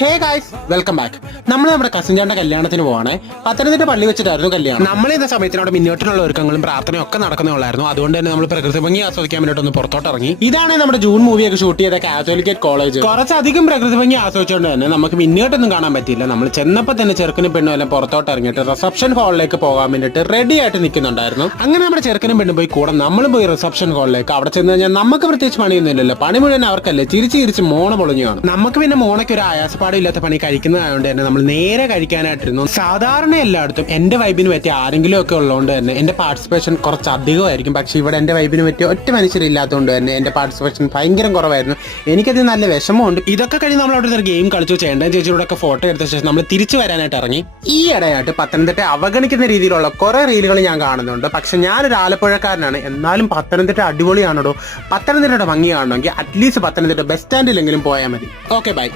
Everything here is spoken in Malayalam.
Hey guys, welcome back. നമ്മൾ നമ്മുടെ കസിൻചാന്റെ കല്യാണത്തിന് പോവാണേ. പത്തനംതിട്ട പള്ളി വെച്ചിട്ടായിരുന്നു കല്യാണം. നമ്മൾ ഇന്ന സമയത്തിനോട് മുന്നോട്ടുള്ള ഒരുക്കങ്ങളും പ്രാർത്ഥനയും ഒക്കെ നടക്കുന്നുള്ളായിരുന്നു. അതുകൊണ്ട് തന്നെ നമ്മൾ പ്രകൃതി ഭംഗി ആസ്വദിക്കാൻ വേണ്ടിയിട്ട് ഒന്ന് പുറത്തോട്ട് ഇറങ്ങി. ഇതാണ് നമ്മുടെ ജൂൺ മൂവിയൊക്കെ ഷൂട്ട് ചെയ്ത കാത്തോലിക്കറ്റ് കോളേജ്. കുറച്ചധികം പ്രകൃതി ഭംഗി ആസ്വദിച്ചുകൊണ്ട് തന്നെ നമുക്ക് മുന്നോട്ടൊന്നും കാണാൻ പറ്റിയില്ല. നമ്മൾ ചെന്നപ്പോൾ തന്നെ ചെറുക്കനും പെണ്ണും എല്ലാം പുറത്തോട്ട് ഇറങ്ങിയിട്ട് റിസപ്ഷൻ ഹാളിലേക്ക് പോകാൻ വേണ്ടിയിട്ട് റെഡി ആയിട്ട് നിൽക്കുന്നുണ്ടായിരുന്നു. അങ്ങനെ നമ്മുടെ ചെറുക്കനും പെണ്ണും പോയി കൂടെ നമ്മളും പോയി റിസപ്ഷൻ ഹാളിലേക്ക്. അവിടെ ചെന്ന് കഴിഞ്ഞാൽ നമുക്ക് പ്രത്യേകിച്ച് പണിയൊന്നുമില്ലല്ലോ. പണി മുഴുവൻ അവർക്കല്ലേ. ചിരിച്ച് മോണ പൊളിഞ്ഞാണ്. നമുക്ക് പിന്നെ മോണയ്ക്ക് ഒരു ആയാസപ്പാടില്ലാത്ത പണി കഴിക്കുന്നതായതുകൊണ്ട് തന്നെ നമ്മൾ നേരെ കഴിക്കാനായിട്ടിരുന്നു. സാധാരണ എല്ലായിടത്തും എന്റെ വൈബിന് പറ്റിയ ആരെങ്കിലും ഒക്കെ ഉള്ളതുകൊണ്ട് തന്നെ എന്റെ പാർട്ടിസിപ്പേഷൻ കുറച്ച് അധികമായിരിക്കും. പക്ഷെ ഇവിടെ എന്റെ വൈബിന് പറ്റിയ ഒറ്റ മനുഷ്യരില്ലാത്തതുകൊണ്ട് തന്നെ എന്റെ പാർട്ടിസിപ്പേഷൻ ഭയങ്കര കുറവായിരുന്നു. എനിക്കത് നല്ല വിഷമമുണ്ട്. ഇതൊക്കെ കഴിഞ്ഞ് നമ്മൾ അവിടെ ഒരു ഗെയിം കളിച്ചു. ചേട്ടൻ ചേച്ചിയോടെ ഒക്കെ ഫോട്ടോ എടുത്ത ശേഷം നമ്മൾ തിരിച്ചു വരാനായിട്ട് ഇറങ്ങി. ഈ ഇടയായിട്ട് പത്തനംതിട്ട അവഗണിക്കുന്ന രീതിയിലുള്ള കുറെ റീലുകൾ ഞാൻ കാണുന്നുണ്ട്. പക്ഷെ ഞാനൊരു ആലപ്പുഴക്കാരനാണ്. എന്നാലും പത്തനംതിട്ട അടിപൊളിയാണോ. പത്തനംതിട്ടയുടെ ഭംഗി കാണണമെങ്കിൽ അറ്റ്ലീസ്റ്റ് പത്തനംതിട്ട ബസ് സ്റ്റാൻഡിലെങ്കിലും പോയാൽ മതി. Okay, by.